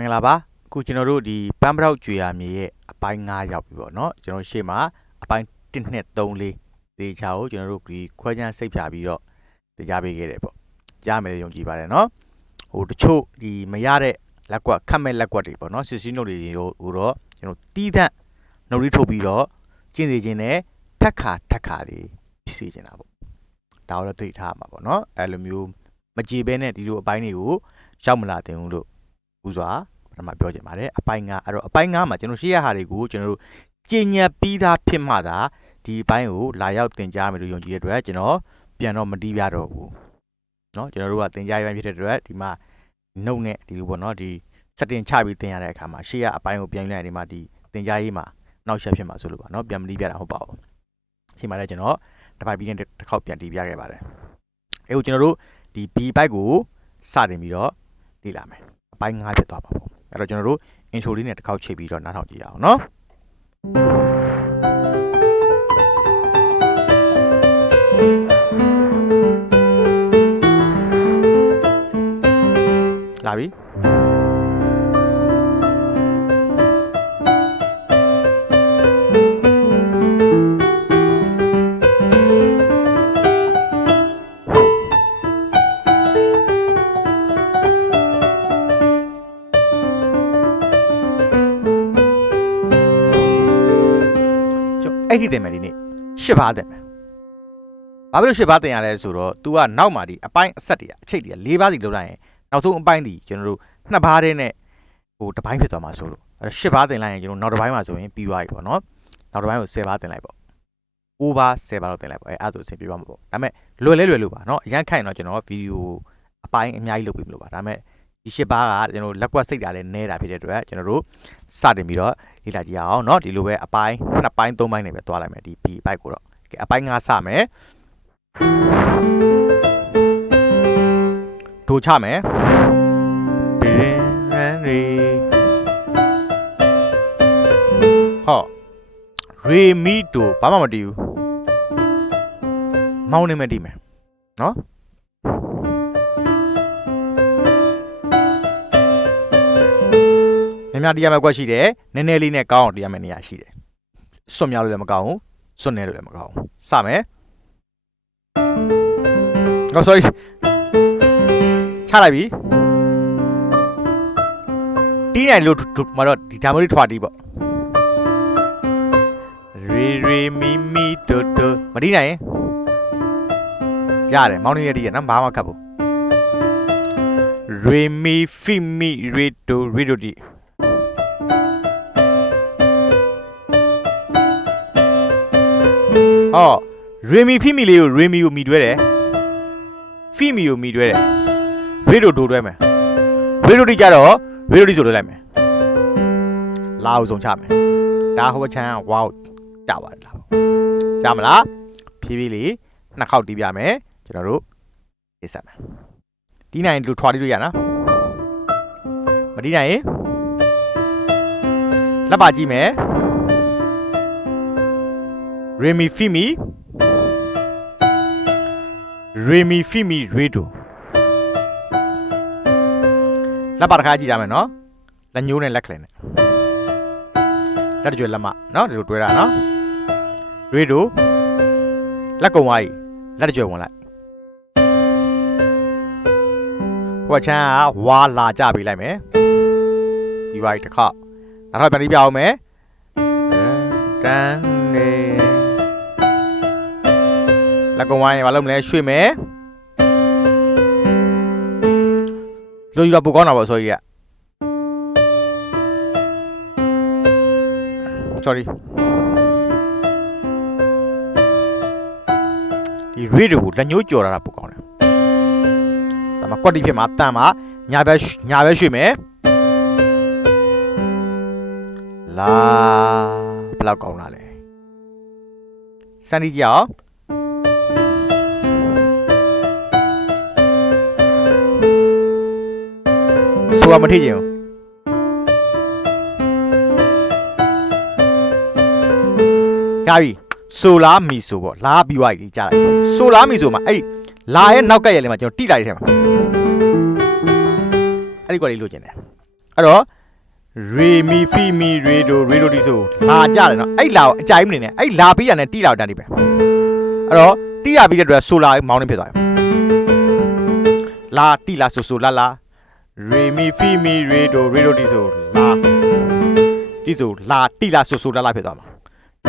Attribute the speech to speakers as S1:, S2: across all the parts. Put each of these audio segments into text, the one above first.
S1: မင်္ဂလာပါအခုကျွန်တော်တို့ဒီပန်းပရောက်ကျွေရမြေရဲ့အပိုင်း9ရောက်ပြီပေါ့เนาะကျွန်တော်ရှေ့မှာအပိုင်း1 2 3 4ဒေချာကိုကျွန်တော်တို့ဒီခွဲချမ်းစိတ်ဖြာပြီးတော့တရားပေးခဲ့တယ်ပေါ့ကြားမယ်လို့ယုံကြည်ပါတယ်เนาะဟိုတချို့ဒီမရတဲ့လက်ကွက်ခတ်မဲ့လက်ကွက်တွေပေါ့เนาะစစ်စီးနှုတ်တွေတို့ဟိုတော့ကျွန်တော်တီးသန့်နှုတ်ရီထုတ်ပြီးတော့ကျင့်စီခြင်းနဲ့ထက်ခါထက်ခါလေးဖြစ်စေချင်တာပေါ့ဒါတော့သိထားမှာပေါ့เนาะအဲ့လိုမျိုးမကြည်ဘဲနဲ့ဒီလိုအပိုင်းတွေကိုရောက်မလာတင်ဘူးလို့ ပူစွာပထမပြောချင်ပါတယ်အပိုင်း9အဲ့တော့အပိုင်း9မှာကျွန်တော်ရှေ့ရဟာတွေကိုကျွန်တော်တို့ကျင့်ညက်ပြီးသားဖြစ်မှသာဒီအပိုင်းကိုလာရောက်သင်ကြားမယ်လို့ယုံကြည်တဲ့အတွက်ကျွန်တော်ပြန်တော့မတီးပြတော့ဘူးเนาะကျွန်တော်တို့ကသင်ကြားရေးပိုင်းဖြစ်တဲ့အတွက်ဒီမှာနှုတ်နဲ့ဒီလိုပေါ့เนาะဒီစတင်ချပြီးသင်ရတဲ့အခါမှာရှေ့ရအပိုင်းကိုပြန်လိုက်ဒီမှာဒီသင်ကြားရေးမှာနောက်ဆက်ဖြစ်မှာဆိုလို့ပါเนาะပြန်မတီးပြတာဟုတ်ပါဘူးရှေ့မှာလည်းကျွန်တော်တစ်ပိုက်ပြီးတဲ့တစ်ခေါက်ပြန်တီးပြခဲ့ပါတယ်အဲကိုကျွန်တော်တို့ဒီ B ဘိုက်ကိုစတင်ပြီးတော့လေ့လာမယ် အပိုင်း9ဖြစ်သွားပါပေါ့အဲ့တော့ကျွန်တော်တို့ intro လေးနဲ့တစ်ခေါက်ချိန်ပြီးတော့နားထောင်ကြည့်ရအောင်နော်လာပြီ ရှစ်ပါးတင်မယ်ဘာဖြစ်လို့ရှစ်ပါးတင်ရလဲဆိုတော့ तू ကနောက်မှာဒီအပိုင်းအဆက်တွေကအချိတ်တွေက၄ပါးစီလောက်လိုက်ရင်နောက်ဆုံးအပိုင်းဒီကျွန်တော်တို့နှစ်ပါးတည်းနဲ့ဟိုတစ်ပိုင်းဖြစ်သွားမှာဆိုလို့အဲ့တော့ရှစ်ပါးတင်လိုက်ရင်ကျွန်တော်နောက်တစ်ပိုင်းမှာဆိုရင်ပြီးသွားပြီပေါ့နော်နောက်တစ်ပိုင်းကို10ပါးတင်လိုက်ပေါ့9ပါး10ပါးလောက်တင်လိုက်ပေါ့အဲ့အဲ့ဒါဆိုအဆင်ပြေပါမှာပေါ့ဒါပေမဲ့လွယ်လဲလွယ်လို့ပါနော်အရန်ခိုင်တော့ကျွန်တော်ဗီဒီယိုအပိုင်းအများကြီးလုပ်ပြီးမလို့ပါဒါပေမဲ့ ဒီရှစ်ပါးကကျွန်တော်လက်ကွက်စိတ်တာလည်းနဲတာဖြစ်တဲ့အတွက်ကျွန်တော်တို့စတင်ပြီးတော့လေ့လာကြည့်အောင်เนาะဒီလိုပဲအပိုင်းနှစ်ပိုင်းသုံးပိုင်းနဲ့ပဲသွားလိုက်မယ်ဒီ B ဘိုက်ကိုတော့ကဲအပိုင်းငါစမယ်ဒိုချမယ်ဘင်းရန်ရီဟောရေမီတိုဘာမှမတည်ဘူးမောင်းနေမှတည်မယ်เ များများတရားမဲ့ကွက်ရှိတယ်နည်းနည်းလေးနဲ့ကောင်းအောင်တရားမဲ့နေရာရှိတယ်စွန့်များလို့လည်းမကောင်းဘူးစွန့်နေလို့လည်းမကောင်းဘူးစမယ်ဟော sorry ချလိုက်ပြီတီးနိုင်လို့မတော့ဒီဒါမျိုးလေးထွာတီးပေါ့ရေရေမီမီတိုတိုမတီးနိုင်ရင်ရတယ်မောင်နေရတီးရနော်ဘာမှခတ်ဘူးရေမီဖီမီရေတိုရေတိုတီ ဟောရေမီဖီမီလေးကိုရေမီကိုမီတွဲတယ်ဖီမီကိုမီတွဲတယ်ရေဒိုဒိုတွဲမယ်ရေဒိုတီကြတော့ရေဒိုတီဆိုတွဲလိုက်မယ်လာအောင်ဆုံးချမယ်ဒါဟိုဘက်ချမ်းကဝါကြပါတယ်လားကြမလားဖြည်းဖြည်းလေးနှစ်ခေါက်တီးပြမယ်ကျွန်တော်တို့ရေးဆက်မယ်တီးနိုင်လို့ထွားတီးလို့ရနော်မတီးနိုင်ရင်လက်ပါကြည့်မယ် Remy Fimi Remy Fimi Radio လက်ပါတစ်ခါကြည့်ရမယ်နော်လက်ညိုးနဲ့လက်ကလေးနဲ့လက်တကြွယ်လက်မနော်ဒီလိုတွဲတာနော် Radio လက်ကုံဝါးကြီးလက်တကြွယ်ဝင်လိုက်ဟိုချမ်းကဝါလာကြပေးလိုက်မယ်ပြီးပါပြီတစ်ခါနောက်ထပ်ပြန်ပြီးပြအောင်မယ်တန်နေ လက်ကုံဝိုင်းဘာလုပ်မလဲရွှေ့မယ်လူယူတော့ပိုကောင်းတာပေါ့ဆိုကြီးက sorry ဒီ read ကိုလက်ညှိုးကြော်တာပိုကောင်းတယ်ဒါမှကွက်တိဖြစ်မှာတန်မှာညာဘက်ညာဘက်ရွှေ့မယ်လာဘယ်လောက်ကောင်းလာလဲစမ်းကြည့်ကြအောင် ဆိုတော့မထိချင်ဘူးရပြီဆိုလာမီဆိုပေါ့လာပြီးွားကြီးကြားလိုက်ဆိုလာမီဆိုမှာအဲ့လာရဲ့နောက်ကရက်လေးမှာကျွန်တော်တိလိုက်တဲ့ထဲမှာအဲ့ဒီကွက်လေးလိုချင်တယ်အဲ့တော့ရေမီဖီမီရေဒိုရေဒိုဒီဆိုလာကြတယ်နော်အဲ့လာကိုအကြိုက်မနေနဲ့အဲ့လာပြီးရနဲ့တီလာကိုတန်းနေပဲအဲ့တော့တီရပြီးတဲ့အတွက်ဆိုလာမောင်းနေဖြစ်သွားတယ်လာတီလာဆိုဆိုလာလာ ရေမီဖီမီရေဒိုရေဒိုဒီဆိုလာဒီဆိုလာတီလာဆိုဆိုလာလာဖြစ်သွားမှာ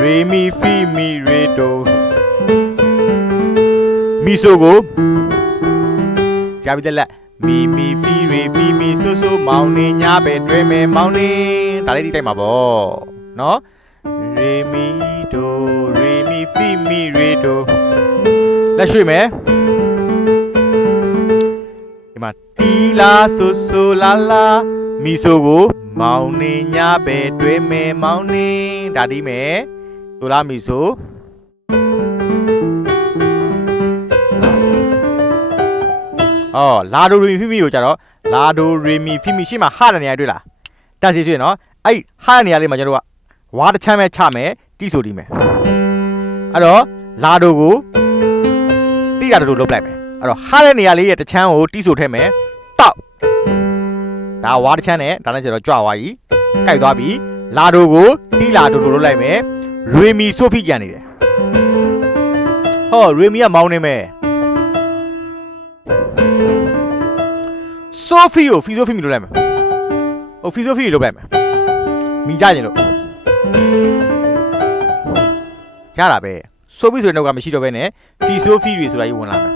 S1: ရေမီဖီမီရေဒိုမီဆိုကိုကြာပြီးတဲ့လက်မီမီဖီရီဖီမီဆိုဆိုမောင်နေညာပဲတွဲမယ်မောင်နေဒါလေးဒီတိုက်မှာပေါ့နော်ရေမီဒိုရေမီဖီမီရေဒိုလက်ရွှေ့မယ် ဒီမှာတီလာဆိုဆိုလာလာမီဆိုကို မောင်နေညာပဲတွဲမယ်မောင်နေဒါဒီမယ်ဆိုလာမီဆိုအော်လာဒိုရီဖီမီကိုကြတော့လာဒိုရီမီဖီမီရှေ့မှာဟာတဲ့နေရာတွေ့လားတက်စီတွေ့နော်အဲ့ဟာတဲ့နေရာလေးမှာကျွန်တော်တို့ကဝါတစ်ချမ်းပဲချမယ်တီးဆိုတီးမယ်အဲ့တော့လာဒိုကိုတီးတာတို့လုပ်လိုက်မယ် အဲ့တော့ဟာတဲ့နေရာလေးရဲ့တစ်ချမ်းကိုတီးဆိုထည့်မယ်တောက်ဒါဝါတစ်ချမ်းနဲ့ဒါနဲ့ကျတော့ကြွားသွားပြီကြိုက်သွားပြီလာဒိုကိုတီးလာဒိုတို့လုပ်လိုက်မယ်ရေမီဆိုဖီကြံနေတယ်ဟောရေမီကမောင်းနေမယ်ဆိုဖီကိုဖီဆိုဖီမီလုပ်လိုက်မယ်။ဟိုဖီဆိုဖီလုပ်လိုက်မယ်။မိကြရင်လို့ရတာပဲ။ဆိုဖီဆိုတဲ့နောက်ကမရှိတော့ဘဲနဲ့ဖီဆိုဖီတွေဆိုတာကြီးဝင်လာမယ်။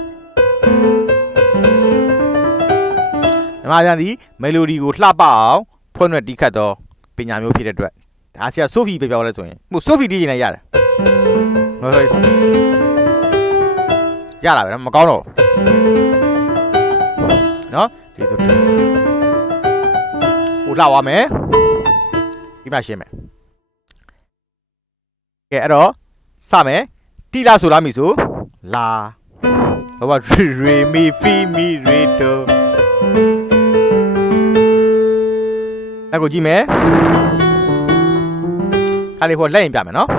S1: ဒီမှာပြန်ဒီမယ်လိုဒီကိုလှပအောင်ဖွင့်ရွက်တီးခတ်တော့ပညာမျိုးဖြစ်တဲ့အတွက်ဒါဆရာဆိုဖီပဲပြောလဲဆိုရင်ဟိုဆိုဖီတီးရင်လည်းရတယ်။ဟုတ်ဟုတ်ရတာပဲနော်မကောင်းတော့ဘူးနော်ဒီဆိုတက်ဟိုလှသွားမယ်ဒီမှာရှင်းမယ်ကဲအဲ့တော့စမယ်တီလာဆိုလားမီဆိုလာဟိုကရေမီဖီမီရေတို အဲ့ကိုကြည့်မယ်ခါလေးဟိုလက်ရင်ပြမယ်နော်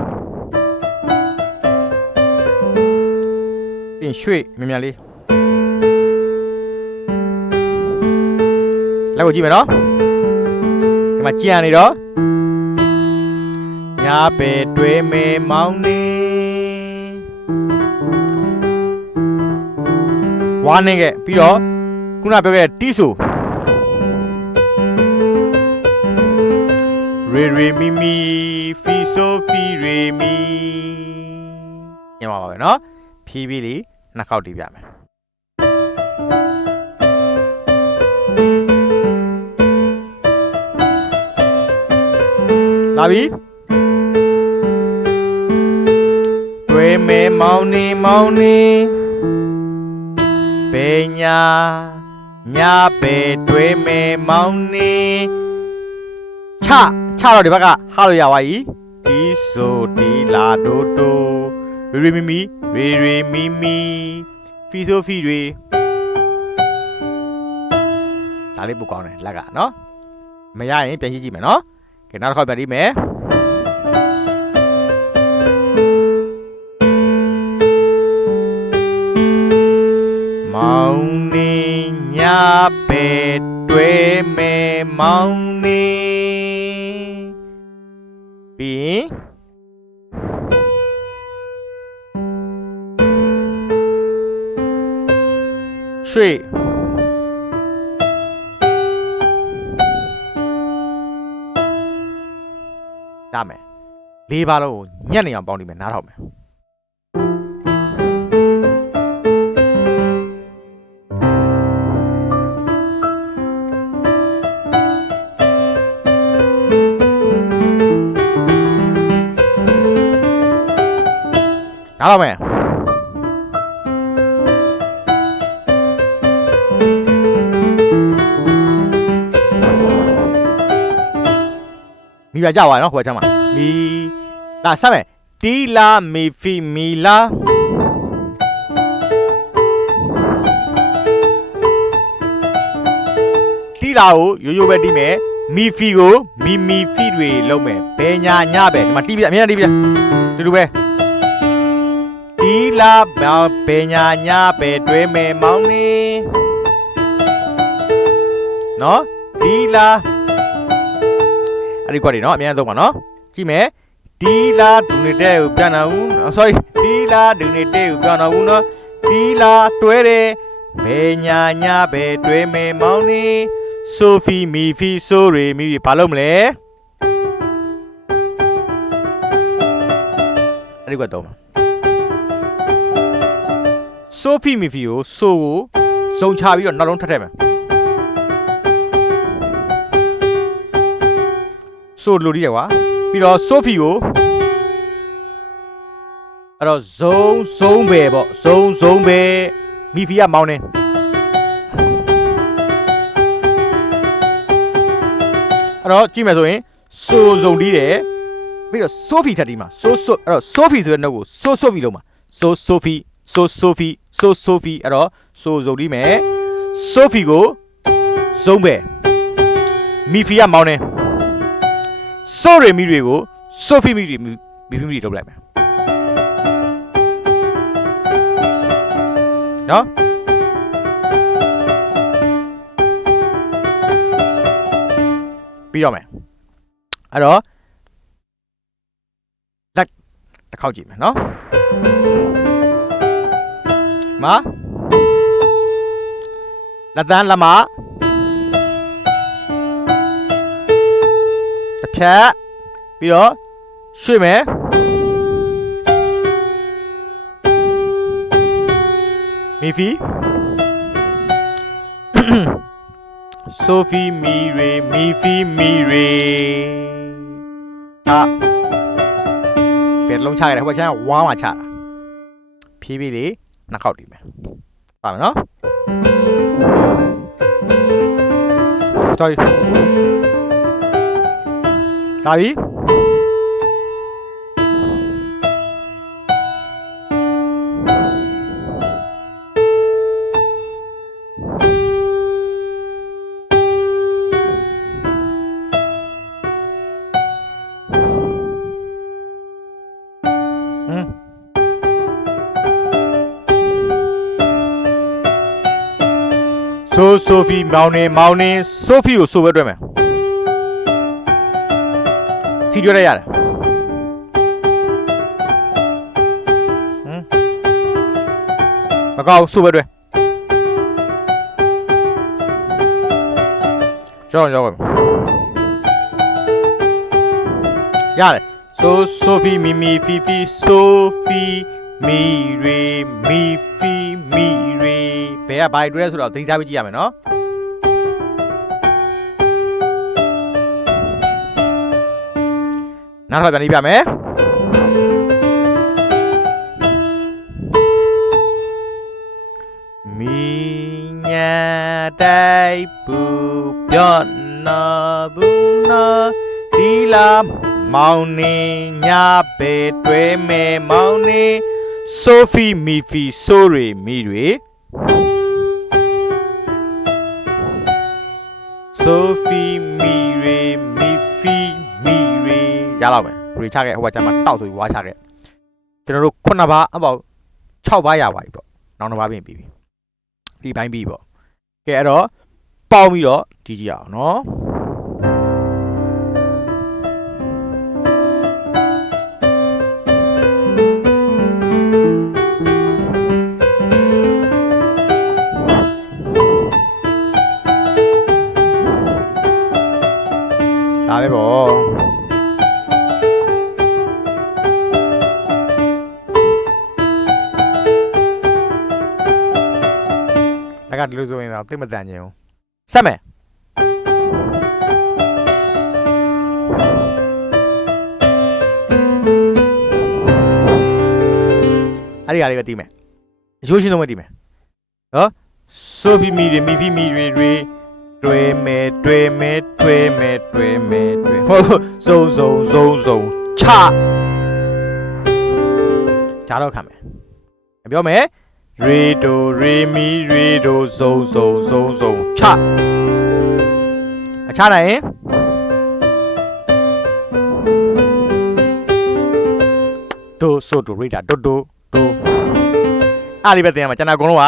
S1: ပြင်ရွှေ့မြန်မြန်လေးလက်ကိုကြည့်မယ်နော်ဒီမှာကြံနေတော့ညာပဲတွဲမဲမောင်းနေဝါနေခဲ့ပြီးတော့ခုနပြောခဲ့တဲ့တီးဆို ရေရေမီမီဖီဆိုဖီရေမီညမှာပါပဲเนาะဖြည်းဖြည်းလေးနှစ်ခေါက်တီးပြမယ် လာပြီတွဲမဲမောင်နေမောင်နေပေညာညာပဲတွဲမဲမောင်နေချ ချတော့ဒီဘက်ကဟာလို့ရပါ ਈ ဒီဆိုဒီလာဒိုတိုရီရီမီမီရီရီမီမီဖီဆိုဖီရီဒါလေးပိုကောင်းတယ်လက်ကနော်မရရင်ပြန်ကြည့်ကြည့်မယ်နော်ကဲနောက်တစ်ခေါက်ပြန်ဒီမယ်မောင်နေညာပဲတွဲမဲမောင်နေ ပြီးရင်ရွှေ့ရမယ်လေးပါလုံးကိုညက်နေအောင်ပေါင်းနေမယ်နားထောင်မယ် နားထောင်မယ်မိပြကြပါနော်ဟိုဘက်ချမ်းမှာမီလာစမ်းမယ်တီလာမီဖီမီလာတီလာကိုရိုးရိုးပဲတီးမယ်မီဖီကိုမီမီဖီတွေလုံးမယ်ဘယ်ညာညပဲဒီမှာတီးပြအမြဲတမ်းတီးပြတူတူပဲ တီလာမောင်ဘယ်ညာညပဲတွဲမယ်မောင်နေနော်တီလာအဲ့ဒီကွက်တွေနော်အများဆုံးပါနော်ကြည့်မယ်ဒီလာဒူနေတဲ့ကိုပြန်တော့ဘူး sorry ဒီလာဒူနေတဲ့ကိုပြန်တော့ဘူးနော်ဒီလာတွဲတယ်ဘယ်ညာညာပဲတွဲမယ်မောင်နေဆိုဖီမီဖီဆိုရီမီဘာလုပ်မလဲအဲ့ဒီကွက်တော့မှာ ဆိုဖီမီဖီကိုဆိုကိုစုံချပြီးတော့နောက်လုံးထပ်ထည့်မယ်ဆိုလိုဒီရကွာပြီးတော့ဆိုဖီကိုအဲ့တော့ဇုံဇုံပဲပေါ့ဇုံဇုံပဲမီဖီကမောင်းနေအဲ့တော့ကြည့်မယ်ဆိုရင်ဆိုဇုံတီးတယ်ပြီးတော့ဆိုဖီထပ်တီးမှာဆိုဆိုအဲ့တော့ဆိုဖီဆိုတဲ့နှုတ်ကိုဆိုဆိုဖီလုံးမှာဆိုဆိုဖီ ဆိုဆိုဖီဆိုဆိုဖီအဲ့တော့ဆိုဇုံတီးမယ်ဆိုဖီကိုဇုံပဲမီဖီကမောင်းနေဆိုရီမီတွေကိုဆိုဖီမီတွေမီဖီမီတွေလုပ်လိုက်မယ်နော်ပြီးတော့မယ်အဲ့တော့လက်တစ်ခေါက်ကြည့်မယ်နော် မလက်တန်းလက်မတစ်ဖြတ်ပြီးတော့ရွှေ့မယ်မီဖီဆိုဖီမီရေမီဖီမီရေအာပြန်လုံးချခဲ့တယ်ဟိုဘက်ချမ်းကဝါးမှာချတာဖြည်းဖြည်းလေး နှစ်ခေါက်တီးမယ်ပါမယ်နော် sorry ဒါပြီ ဆိုဆိုဖီမောင်နေမောင်နေဆိုဖီကိုဆိုပဲတွဲမယ်ဖီတွဲလိုက်ရတယ်ဟမ်မကောက်ဆိုပဲတွဲကျောင်းကျောင်းရတယ်ဆိုဆိုဖီမီမီဖီဖီဆိုဖီမီရေမီဖီမီရေ ဘယ်ကဘာတွေလဲဆိုတော့သတိထားပြီးကြည့်ရမယ်နော်နောက်တစ်ခါပြန်ပြီးပြမယ်မီညာတိုက်ပူပြော့နာဘူးနာဒီလာမောင်နေညာပဲတွဲမဲမောင်နေဆိုဖီမီဖီဆိုရီမီတွေ ဆိုဖီမီရီမီဖီမီရီရတော့မယ်ရီချခဲ့ဟိုကကျမ်းမှာတောက်ဆိုပြီးဝါချခဲ့ကျွန်တော်တို့ခုနှစ်ပါးအပေါက်6ပါးရပါပြီပေါ့နောက်တစ်ပါးပြင်ပြီးပြီဒီပိုင်းပြီးပေါ့ကဲအဲ့တော့ပေါင်းပြီးတော့ဒီကြည့်အောင်နော် ပဲပေါ့လက်ကဒီလိုဆိုရင်တော့သိမတန်ခြင်းဘူးဆက်မယ်အဲ့ဒီဟာလေးပဲတီးမယ်အရိုးရှင်းဆုံးပဲတီးမယ်နော်ဆိုဖီမီတွေမီဖီမီတွေတွေ တွေးမယ်တွေးမယ်တွေးမယ်တွေးမယ်တွေးဟုတ်စုံစုံစုံစုံချကြားတော့ခံမယ်ပြောမယ်ရေဒိုရေမီရေဒိုစုံစုံစုံစုံချအချနိုင်ရင်ဒိုဆိုဒိုရေတာဒိုဒိုဒိုအားလေးပဲတင်ရမှာကျွန်တော်အကုန်လုံးက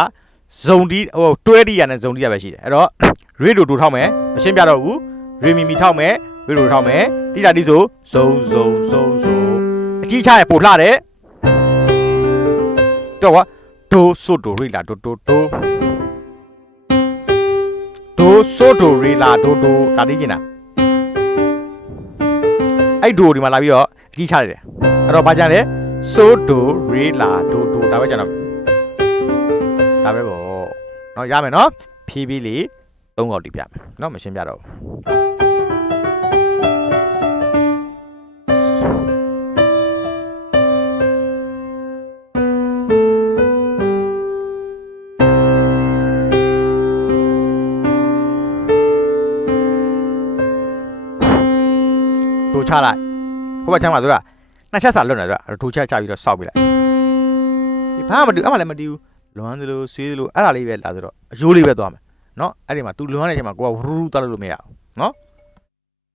S1: ဇုံတီးဟိုတွဲတီးရနဲ့ဇုံတီးရပဲရှိတယ်အဲ့တော့ ရေဒိုတူထောက်မယ်မရှင်းပြတော့ဘူးရေမီမီထောက်မယ်ရေဒိုထောက်မယ်တိတာတိဆိုဇုံဇုံဇုံဇုံအကြီးချရပို့လှတယ်တော့ကွာဒိုဆိုဒိုရီလာဒိုဒိုဒိုဒိုဆိုဒိုရီလာဒိုဒိုဒါသိကျင်တာအဲ့ဒိုဒီမှာလာပြီးတော့အကြီးချရတယ်အဲ့တော့ဘာကြမ်းလဲဆိုဒိုရီလာဒိုဒိုဒါပဲကြမ်းတော့ဒါပဲပေါ့နော်ရမယ်နော်ဖြီးပြီးလေး သုံးកောက်တိပြမယ်เนาะမရှင်းပြတော့ဘူး ထိုးချလိုက်ဟိုဘက်ချမ်းမှာဆိုတာနှစ်ချက်စာလွတ်နေတော့ထိုးချချပြီးတော့စောက်ပြလိုက်ဒီဘာမှမတူအမှလည်းမတူလွမ်းသလိုဆွေးသလိုအဲ့ဒါလေးပဲလာဆိုတော့အယိုးလေးပဲသွားမယ် နော်အဲ့ဒီမှာ तू လွမ်းနေချိန်မှာကိုကဝရူးသွားလို့မရဘူးနော်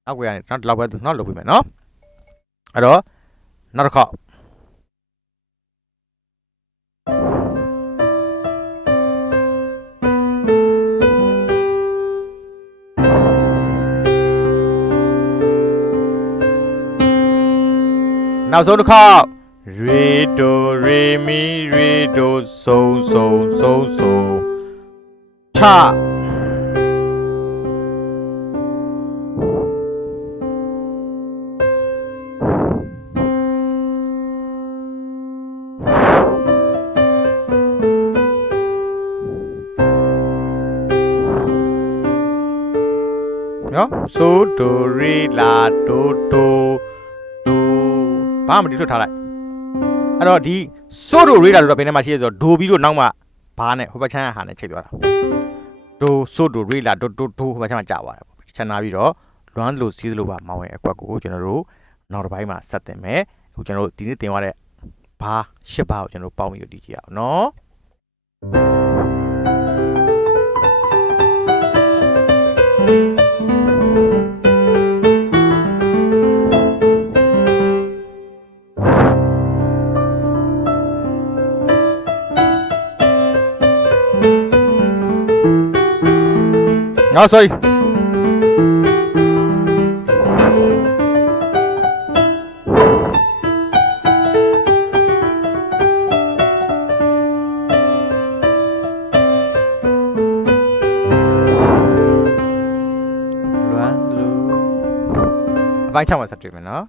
S1: နောက်ကိုရနေနောက်ဒီလောက်ပဲ तू နောက်လုပ်ပြီးမယ်နော်အဲ့တော့နောက်တစ်ခေါက်နောက်ဆုံးတစ်ခေါက်ရေဒိုရေမီရေဒိုဆုံဆုံဆုံဆုံချ နော်ဆိုဒိုရီလာဒိုဒိုဒိုဘာမှမတီးထွက်ထားလိုက်အဲ့တော့ဒီဆိုဒိုရီလာလို့တော့ဘယ်နဲ့မှရှိရဆိုတော့ဒိုပြီးတော့နောက်မှဘာနဲ့ဟိုဘက်ချမ်းဟာနဲ့ချိန်သွားတာဒိုဆိုဒိုရီလာဒိုဒိုဒိုဟိုဘက်ချမ်းမှာကြာသွားတယ်ပေါ့ချန်နာပြီးတော့လွမ်းလို့စီးလို့ပါမောင်းရဲ့အကွက်ကိုကျွန်တော်တို့နောက်တစ်ပိုင်းမှာဆက်တင်မယ်အခုကျွန်တော်တို့ဒီနေ့တင်သွားတဲ့ဘာရှစ်ဘာကိုကျွန်တော်တို့ပေါင်းပြီးတော့ဒီကြည့်ရအောင်နော် နောက်ဆိုလွမ်းလူအပိုင်းချမှာဆက်တွေ့မယ်နော်